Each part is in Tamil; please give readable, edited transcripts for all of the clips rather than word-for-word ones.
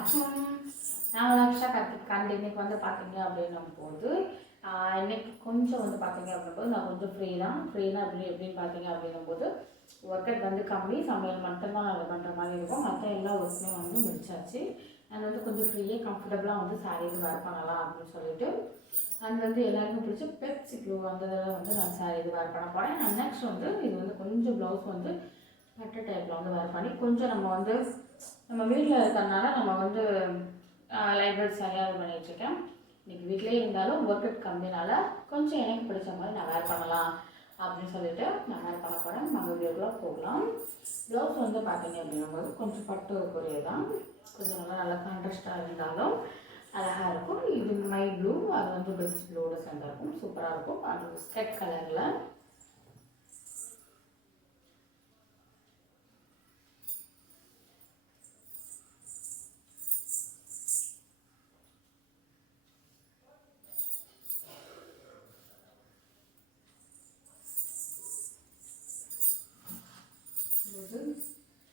நான் லக்ஷா கற்றுக்காண்டு இன்றைக்கி வந்து பார்த்தீங்க அப்படின்னும் போது இன்றைக்கி கொஞ்சம் வந்து பார்த்தீங்க அப்படின்போது நான் கொஞ்சம் ஃப்ரீ தான் எப்படின்னு பார்த்தீங்க அப்படின்னும் போது ஒர்க் அவுட் வந்து கம்மி, சமையல் மட்டும்தான் அது பண்ணுற மாதிரி இருக்கும். மற்ற எல்லா ஒர்க்குமே வந்து முடிச்சாச்சு. அண்ட் வந்து கொஞ்சம் ஃப்ரீயாக கம்ஃபர்டபுளாக வந்து சாரீஸ் வேர் பண்ணலாம் அப்படின்னு சொல்லிட்டு அண்ட் வந்து எல்லாருக்கும் பிடிச்ச பெப்சி ப்ளூ அந்த இதில் வந்து நான் சாரீஸ் வேர் பண்ண போகிறேன். அண்ட் நெக்ஸ்ட் வந்து இது வந்து கொஞ்சம் ப்ளவுஸ் வந்து பட்டர் டைப்பில் வந்து வேர் பண்ணி கொஞ்சம் நம்ம வீட்டில் இருக்கிறதுனால நம்ம வந்து லைப்ரரி சரியாக பண்ணிகிட்ருக்கேன். இன்றைக்கி வீட்டிலே இருந்தாலும் ஒர்க் அவுட் கம்மினால கொஞ்சம் எனக்கு பிடிச்ச மாதிரி நான் வேர் பண்ணலாம் அப்படின்னு சொல்லிட்டு நான் வேர் பண்ண போகிறேன். நாங்கள் வீடியோக்குள்ளே போகலாம். ப்ளவுஸ் வந்து பார்த்தீங்க அப்படிங்கும்போது கொஞ்சம் பட்டு குறைய தான், கொஞ்சம் நல்லா கான்ட்ராஸ்டாக இருந்தாலும் அழகாக இருக்கும். இது மை ப்ளூ, அது வந்து பெப்சி ப்ளூவோட சேர்ந்து இருக்கும், சூப்பராக இருக்கும். அது ஸ்கெட் கலரில்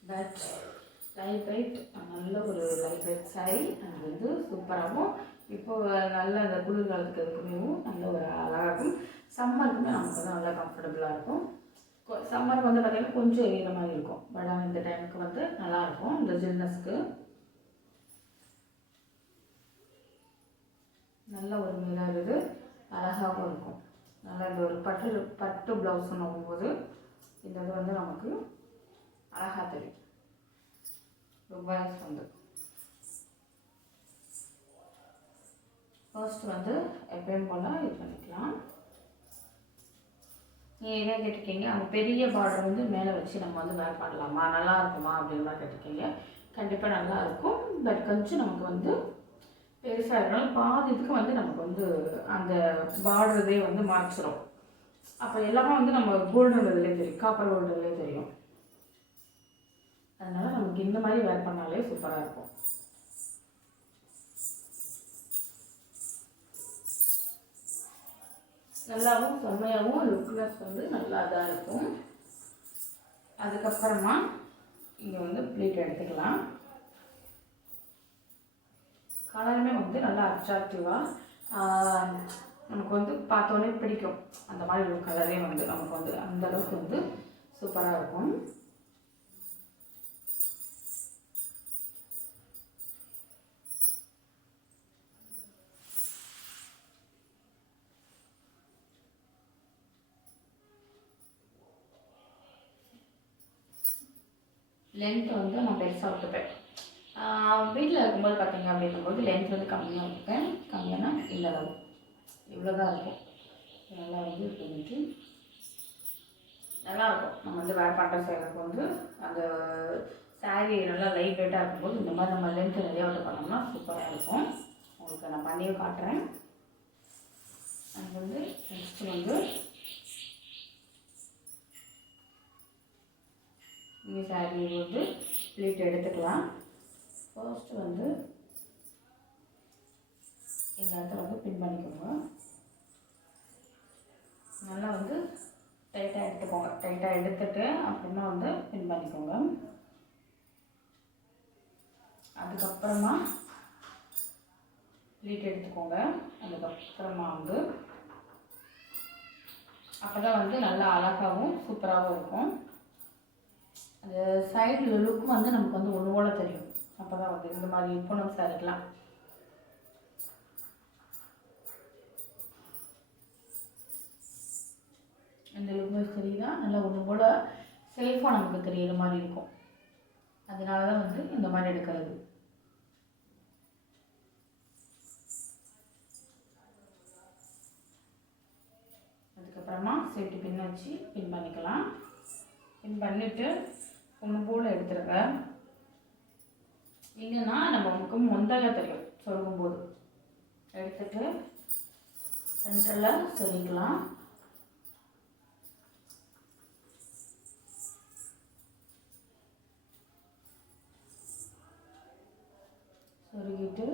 பட் லைட் வெயிட், நல்ல ஒரு லைட் வெயிட் சாரீ. அது வந்து சூப்பராகவும் இப்போது நல்ல அந்த குளிர்காலத்துக்கு இருக்குமே நல்ல ஒரு அழகாக இருக்கும். சம்மருக்குமே நமக்கு வந்து நல்லா கம்ஃபர்டபுளாக இருக்கும். சம்மருக்கு வந்து பார்த்திங்கன்னா கொஞ்சம் எரியிற மாதிரி இருக்கும், பட் ஆனால் இந்த டைமுக்கு வந்து நல்லாயிருக்கும். இந்த ஜில்னஸ்க்கு நல்ல ஒரு மிரர், இது அழகாகவும் இருக்கும். நல்லா இந்த ஒரு பட்டு ப்ளவுஸ்ன்னு போகும்போது இந்த இது வந்து நமக்கு அழகாக தெரியும். பாய்ஸ் வந்து ஃபர்ஸ்ட் வந்து எப்பயும் போல் இது பண்ணிக்கலாம். நீங்கள் என்ன கேட்டிருக்கீங்க, அவங்க பெரிய பார்டர் வந்து மேலே வச்சு நம்ம வந்து வேர் பண்ணலாமா, நல்லா இருக்குமா அப்படின்னு தான் கேட்டிருக்கீங்க. கண்டிப்பாக நல்லா இருக்கும். பட் கொஞ்சம் நமக்கு வந்து பெருசாக இருக்கனால பாதி இதுக்கு வந்து நமக்கு வந்து அந்த பார்டரே வந்து மறைச்சிரும். அப்போ எல்லாமே வந்து நம்ம கோல்டன் வெள்ளையே தெரியும், காப்பர் கோல்டன் வெள்ளையே தெரியும். அதனால் நமக்கு இந்த மாதிரி வேர் பண்ணாலே சூப்பராக இருக்கும். நல்லாவும் செம்மையாகவும் லுக்னஸ் வந்து நல்லா தான் இருக்கும். அதுக்கப்புறமா இங்கே வந்து ப்ளீட் எடுத்துக்கலாம். கலருமே வந்து நல்லா அட்ராக்டிவாக நமக்கு வந்து பார்த்தோன்னே பிடிக்கும். அந்த மாதிரி ஒரு கலரே வந்து நமக்கு வந்து அந்தளவுக்கு வந்து சூப்பராக இருக்கும். லென்த் வந்து நான் பெருசாக விட்டுப்பேன். வீட்டில் இருக்கும்போது பார்த்தீங்க அப்படிங்கும்போது லென்த் வந்து கம்மியாக வைப்பேன். கம்மியானா இல்லை இவ்வளோ தான் இருக்கும். நல்லா வந்து பண்ணிட்டு நல்லாயிருக்கும். நம்ம வந்து வேர் பண்ணுற செய்கிறதுக்கு வந்து அந்த சாரீ நல்லா லைட் வெயிட்டாக இருக்கும்போது இந்த மாதிரி நம்ம லென்த்து நிறையா விட்டு பண்ணோம்னா சூப்பராக இருக்கும். உங்களுக்கு நான் பண்ணியும் காட்டுறேன். அது வந்து நெக்ஸ்ட்டு வந்து இந்த சாரீ வந்து ப்ளீட் எடுத்துக்கலாம். ஃபர்ஸ்ட்டு வந்து இந்த இடத்துல வந்து பின் பண்ணிக்கோங்க. நல்லா வந்து டைட்டாக எடுத்துக்கோங்க. டைட்டாக எடுத்துட்டு அப்புறமா வந்து பின் பண்ணிக்கோங்க. அதுக்கப்புறமா ப்ளீட் எடுத்துக்கோங்க. அதுக்கப்புறமா வந்து அப்போ தான் வந்து நல்லா அழகாகவும் சூப்பராகவும் இருக்கும். அந்த சைடில் லுக் வந்து நமக்கு வந்து ஒன்று போல தெரியும். அப்போ தான் வந்து இந்த மாதிரி பூனம் சாரிக்கலாம் இந்த லுக் தெரியுதா, நல்லா ஒன்று போல் செல்ஃபாக நமக்கு தெரிகிற மாதிரி இருக்கும். அதனால தான் வந்து இந்த மாதிரி எடுக்கிறது. அதுக்கப்புறமா சேஃப்டி பின் வச்சு பின் பண்ணிக்கலாம். பின் பண்ணிவிட்டு ஒன்று போல் எடுத்துருங்க. இல்லைன்னா நமக்கு முந்தல தெரியும் சொல்லும்போது. எடுத்துட்டு சென்டரில் சொல்லிக்கலாம். சொருகிட்டு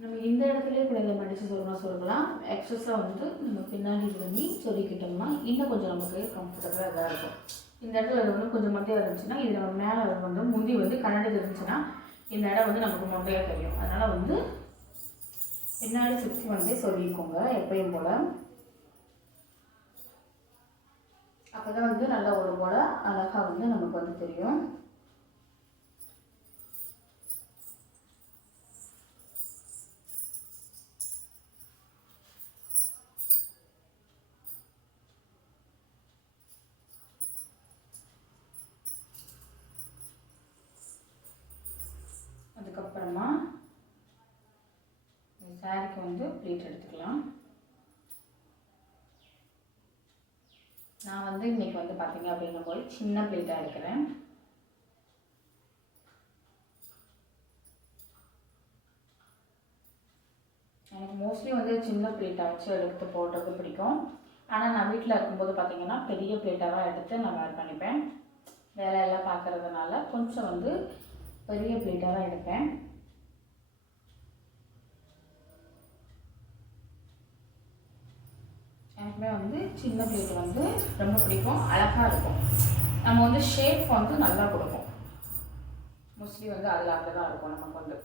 நம்ம இந்த இடத்துலேயே கூட இதை மடித்து சொல்லலாம். எக்ஸஸாக வந்து நம்ம பின்னாடி பண்ணி சொல்லிக்கிட்டோம்னா இன்னும் கொஞ்சம் நமக்கு கம்ஃபர்டபுளாக இதாக இருக்கும். இந்த இடத்துல அது வந்து கொஞ்சம் மொட்டையாக இருந்துச்சுன்னா இது நம்ம மேலே வந்து முந்தி வந்து கண்ணாடி இருந்துச்சுன்னா இந்த இடம் வந்து நமக்கு மொட்டையாக தெரியும். அதனால் வந்து பின்னாடி சுற்றி வந்து சொல்லிக்கோங்க எப்பயும் போல். அப்போ தான் வந்து நல்லா ஒரு போல் அழகாக வந்து நமக்கு வந்து தெரியும். அதுக்கப்புறமா சாரிக்கு வந்து ப்ளீட் எடுத்துக்கலாம். நான் வந்து இன்றைக்கி வந்து பார்த்தீங்க அப்படின்னும் போது சின்ன ப்ளீட்டாக எடுக்கிறேன். எனக்கு மோஸ்ட்லி வந்து சின்ன ப்ளேட்டாக வச்சு எடுத்து போடுறது பிடிக்கும். ஆனால் நான் வீட்டில் இருக்கும்போது பார்த்திங்கன்னா பெரிய ப்ளேட்டாக எடுத்து நான் வேர் பண்ணிப்பேன். வேலையெல்லாம் பார்க்குறதுனால கொஞ்சம் வந்து பெரிய ப்ளேட்டாக தான் எடுப்பேன். எனக்குமே வந்து சின்ன ப்ளேட் வந்து ரொம்ப பிடிக்கும், அழகாக இருக்கும். நம்ம வந்து ஷேப் வந்து நல்லா கொடுக்கும். மோஸ்ட்லி வந்து அதில் அப்படி தான் இருக்கும் நமக்கு வந்து.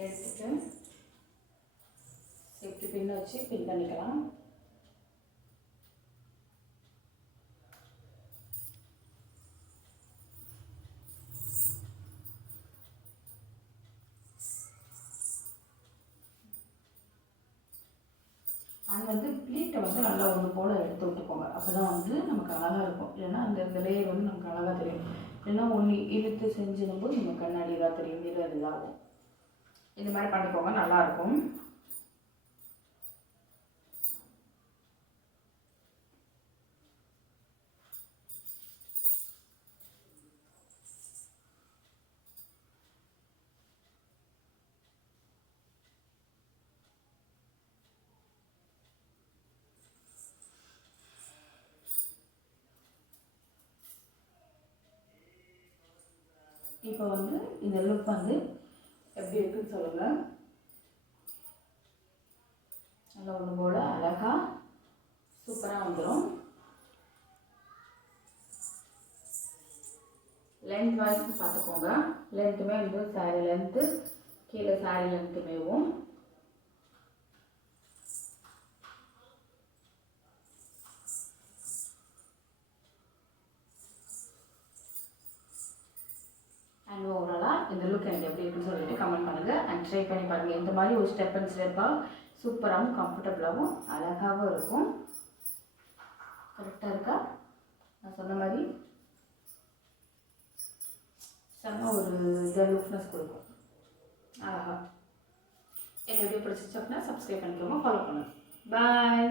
எடுத்துட்டு சேஃப்டி பின் வச்சு பின் பண்ணிக்கலாம். அது வந்து ப்ளீட்டை வந்து நல்லா ஒன்று போல் எடுத்து விட்டுக்கோங்க. அப்போ தான் வந்து நமக்கு அழகாக இருக்கும். இல்லைன்னா அந்த லேயர் வந்து நமக்கு அழகாக தெரியும். இல்லைன்னா ஒன்று இழுத்து செஞ்சுடும்போது நம்ம கண்ணாடி இதாக தெரியும், இது இதாகும். இந்த மாதிரி பண்ணிக்கோங்க, நல்லாயிருக்கும். இப்போ வந்து இந்த லுக் வந்து எப்படி இருக்குன்னு சொல்லுங்கள். நல்லா ஒன்று போல் அழகாக சூப்பராக வந்துடும். லென்த் வைஸ் பார்த்துக்கோங்க. லென்த்துமே வந்து சாரி லென்த்து கீழே சாரி லென்த்துமேவும் அண்ட் ஓவராலாக இந்த லுக் எனக்கு எப்படி இருக்குன்னு சொல்லிட்டு கமெண்ட் பண்ணுங்கள் அண்ட் ட்ரை பண்ணி பாருங்கள். இந்த மாதிரி ஒரு ஸ்டெப் அண்ட் ஸ்டெப்பாக சூப்பராகவும் கம்ஃபர்டபுளாகவும் அழகாகவும் இருக்கும். கரெக்டாக இருக்கா? நான் சொன்ன மாதிரி செம்ம ஒரு இதை லுக்னஸ் கொடுக்கும் அழகாக. எனக்கு எப்படி பிடிச்சிச்சு அப்படின்னா சப்ஸ்கிரைப் பண்ணிக்கோங்க, ஃபாலோ பண்ணுங்கள். பாய்.